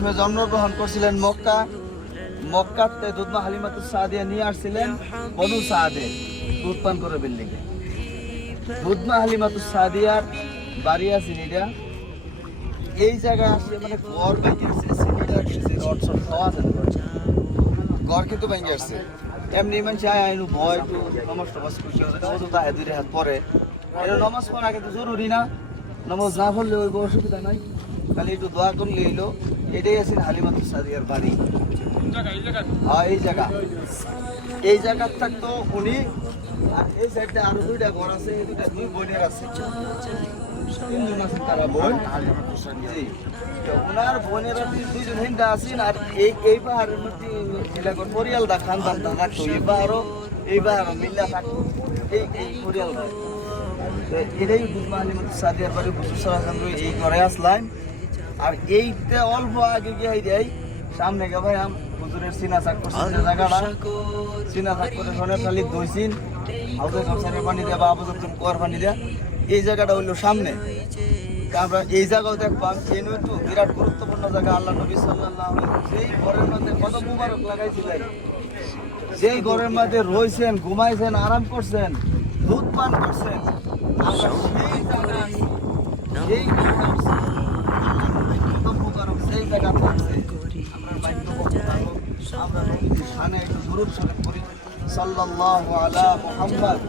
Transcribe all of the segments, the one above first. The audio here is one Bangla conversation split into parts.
প্রথমে জন্মগ্রহণ করছিলেন মক্কাতে দুধমা হালিমাতুস সাদিয়া নিয়ে আসছিলেন বনু সাদে দুধ পান করে বিল্ডিংয়ে। দুধমা হালিমাতুস সাদিয়ার বাড়ি আছে এটা এই জায়গায় আসলে মানে ঘর ভেঙে আসছে, ঘর কিন্তু ভেঙে আসছে। এমনি মানুষ আইনু ভয় একটু নমাজ টমাজ খুশি হচ্ছে ও তো তাহে দুই হাত পরে এটা নমাজ পড়া কিন্তু জরুরি না, নমাজ না পড়লে ওই অসুবিধা নাই, খালি একটু দোয়া করলে এলো। এটাই আছে হালিমাতুস সাদিয়ার বাড়ি। হ্যাঁ এই জায়গা থাকতো উনি। আর এই সাইডে আরো দুইটা ঘর আছে, এই দুইটা দুই বোনের আছে, তিনজন আছেন তারা বোন। জি, তো ওনার বোনেরা দুইজন হিন্দা আছেন। আর এই পাহাড়ের মধ্যে এলাকার পরিয়াল দা খানদান দা থাকতো, এই পাহাড়ও মিল্লা থাকতো এই পরিয়াল দা। এটাই দুধমা হালিমাতুস সাদিয়ার বাড়ি। হুজুর সাল্লাল্লাহু আলাইহি ওয়াসাল্লাম এই ঘরে আসলাম। আর এইটা অল্প আগে গিয়ে দেয় সামনে গে ভাই হুজুরের সিনা চাক করছে জায়গাটা, সিনা চাক করে সোনের খালি দইছিন হাউজে সংসারের পানি দেয়া বা আবুজুর কুয়ার পানি দেয়া। এই জায়গাটা হইলো সামনে। আমরা এই জায়গাও দেখবাম এনে একটু বিরাট গুরুত্বপূর্ণ জায়গা। আল্লাহ নবী সাল্লাল্লাহু আলাইহি ওয়াসাল্লাম যেই ঘরের মধ্যে কদম মুবারক লাগাইছিলেন, যেই ঘরের মধ্যে রইছেন, ঘুমাইছেন, আরাম করছেন, দুধ পান করছেন, আমরা সেই জায়গা এই কদম মুবারক সেই জায়গা থাকছে। আমরা বাইক আমরা নবীর শানে একটু দুরূদ শরীফ পড়ি। সাল্লাল্লাহু আলা মুহাম্মদ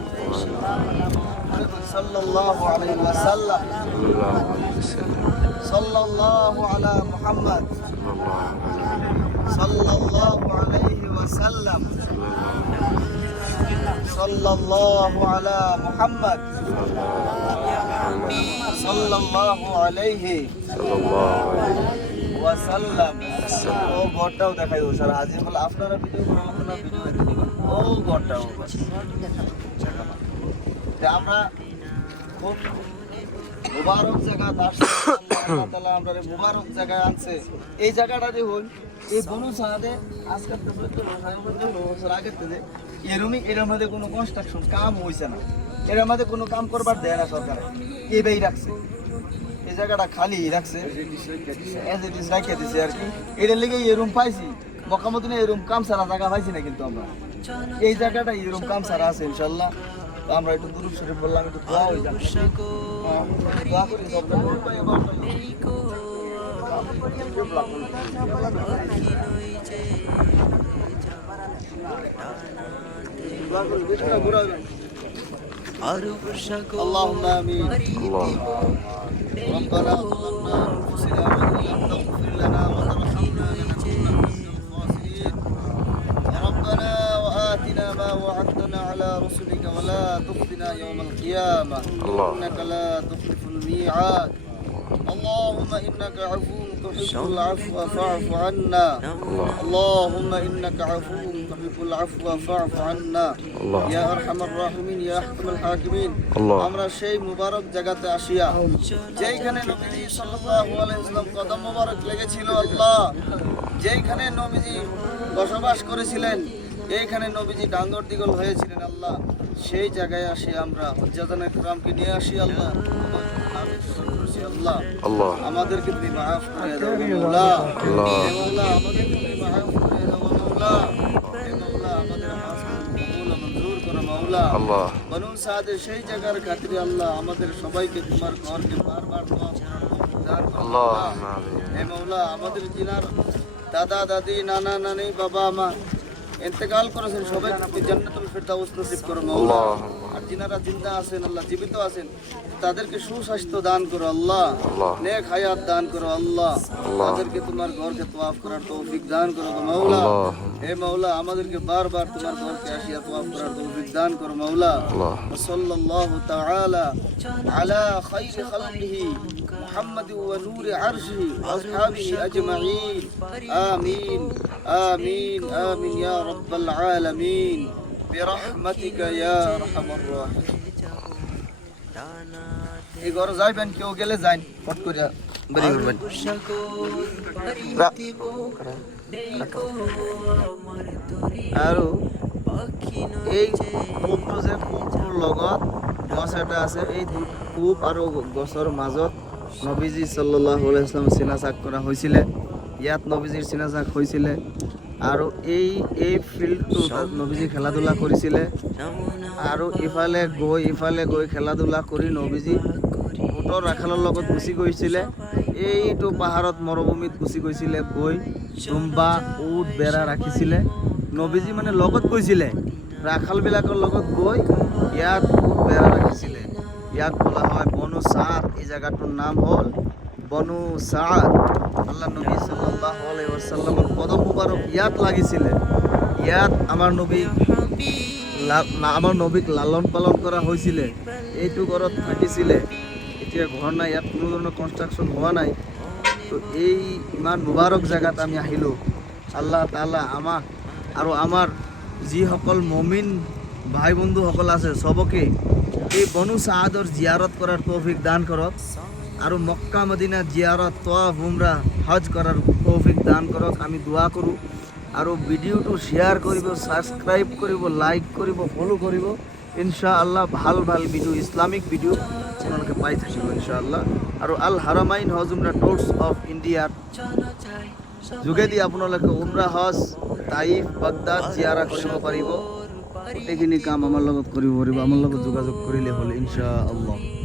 সাল্লাল্লাহু আলাইহি ওয়াসাল্লাম, সাল্লাল্লাহু আলা মুহাম্মদ সাল্লাল্লাহু আলাইহি ওয়াসাল্লাম, সাল্লাল্লাহু আলা মুহাম্মদ সাল্লাল্লাহু আলাইহি ওয়াসাল্লাম। ও ঘরটাও দেখাই স্যার হাজির বলে আপনারা ভিডিও করেন, আপনারা ভিডিও দেখতে দিবেন। ও ঘরটাও আমরা খুব মুবারক জায়গা আসছে, আল্লাহ তাআলা আমরা মুবারক জায়গায় আনছে। এই জায়গাটা দেখুন, এই বনু সাদে আজকে তো বছর আগে থেকে এর মধ্যে কোনো কনস্ট্রাকশন কাম হয়েছে না, এর মধ্যে কোনো কাম করবার দেয় না সরকার, এইভাবেই রাখছে। এই জায়গাটা খালি রাখছে, এজ ইট ইজ রাখিয়ে দিছে আর কি। এটার লেগে এই রুম পাইছি, মক্কা-মদিনায় এই রুম কাম ছাড়া জায়গা পাইছি না, কিন্তু আমরা এই জায়গাটা এই রুম কাম ছাড়া আছে ইনশাল্লাহ। তো আমরা একটু দুরূদ শরীফ বললাম, একটু দোয়া হয়ে যাবে, দোয়া করি সব اللهم آمين. ربنا ظلمنا أنفسنا وإن لم تغفر لنا وترحمنا لنكونن من الخاسرين. ربنا وآتنا ما وعدتنا على رسلك ولا تخزنا يوم القيامة إنك لا تخلف الميعاد. اللهم إنك عفو تحب العفو فاعف عنا. اللهم إنك عفو تحب العفو فاعف عنا يا أرحم الراحمين يا أحكم الحاكمين. আমরা সেই মুবারক জায়গাতে আসিয়া যেইখানে নবীজি সাল্লাল্লাহু আলাইহি ওয়াসাল্লাম কদম মুবারক লেগেছিল, আল্লাহ যেইখানে নবীজি বসবাস করেছিলেন, এইখানে নবীজি ডাঙ্গর দিগল হয়েছিলেন, আল্লাহ সেই জায়গায় আসি আমরা হুজ্জাতানে কিরামকে নিয়ে আসি। আল্লাহ আল্লাহ আমাদেরকে তুমি মাফ করে দাও মাওলা, মাওলা আমাদেরকে তুমি মাফ করে দাও মাওলা, মাওলা আমাদের কবুল মঞ্জুর করো মাওলা। বনু সাদের সেই জায়গার খাতিরে আল্লাহ আমাদের সবাইকে তোমার ঘরকে বারবার মাফ করো আল্লাহ। হে মাওলা আমাদের জিনার দাদা দাদি নানা নানি বাবা মা ইন্তেকাল করেছেন, সবাইকে জান্নাতুল ফিরদাউস নসিব করো মাওলা। আর যিনারা জিন্দা আছেন আল্লাহ, জীবিত আছেন, তাদেরকে সুস্বাস্থ্য দান করো আল্লাহ, নেক হায়াত দান করো আল্লাহ, তাদেরকে তোমার ঘরকে তওয়াফ করার তৌফিক দান করো মাওলা। হে মাওলা আমাদেরকে বারবার তোমার ঘরকে আসিয়া তওয়াফ করার তৌফিক দান করো মাওলা। সাল্লাল্লাহু তাআলা আলা খায়রি খালকিহি মুহাম্মাদ ওয়া নূরি আরশিহি ওয়া আসহাবিহি আজমাইন। আমিন আমিন আমিন ইয়া রাব্বাল আলামিন বিরহমাতিকা ইয়া আরহামার রাহিমিন। এই ঘর যাইবেন, কেউ গেলে যাইন, ফট করে বেরি করবেন। আৰু এই কূপটো যে কূপটোৰ লগত গছ এটা আছে, এই কূপ আৰু গছৰ মাজত নবীজি সাল্লাল্লাহু আলাইহি ওয়াসাল্লাম চিনা চাক কৰা হৈছিলে। ইয়াত নবীজিৰ চিনাজাক হৈছিলে আৰু এই ফিল্ডটোত নবীজি খেলা ধূলা কৰিছিলে আৰু ইফালে গৈ খেলা ধূলা কৰি নবীজি উটৰ ৰাখালৰ লগত গুচি গৈছিলে এইটো পাহাৰত মৰুভূমিত গুচি গৈছিলে গৈ দুম্বা উট বেৰা ৰাখিছিলে নবীজি মানে লগত গৈছিলে ৰাখালবিলাকৰ লগত গৈ ইয়াত উট বেৰা ৰাখিছিলে ইয়াক বলা হয় বনু সাদ এই জায়গাটোৰ নাম হ'ল বনু সাদ আল্লাহ নবী সাল্লাল্লাহু আলাইহি ওয়াসাল্লামৰ কদম মুবাৰক ইয়াত লাগিছিলে ইয়াত আমাৰ নবীক লালন পালন কৰা হৈছিলে এইটো ঘৰত থাকিছিলে এতিয়া ঘৰ নাই ইয়াত কোনো ধৰণৰ কনষ্ট্ৰাকশ্যন হোৱা নাই তো এই ইমান মুবাৰক জায়গাত আমি আহিলোঁ আল্লাহ তাআলা আমাক আৰু আমাৰ যিসকল মুমিন ভাই বন্ধুসকল আছে সবকে এই বনু সাদৰ জিয়ারত করার তৌফিক দান করক আৰু মক্কা মদিনা জিয়ারত তওয়াফ উমরা হজ করার তৌফিক দান করক আমি দোয়া কৰোঁ আৰু ভিডিওটো শেয়ার কৰিব সাবস্ক্রাইব কৰিব লাইক কৰিব ফলো কৰিব ইনশাআল্লাহ ভাল ভিডিও ইসলামিক ভিডিও আপোনালোকে পাই থাকিব ইনশাআল্লাহ আৰু আল হাৰামাইন হজ উমৰা টুৰছ অফ ইণ্ডিয়াৰ যোগেদি আপোনালোকে উমৰা হজ তাইফ বাগদাদ জিয়াৰা কৰিব পাৰিব গোটেইখিনি কাম আমাৰ লগত কৰিব পাৰিব আমাৰ লগত যোগাযোগ কৰিলে হ'ল ইনশাআল্লাহ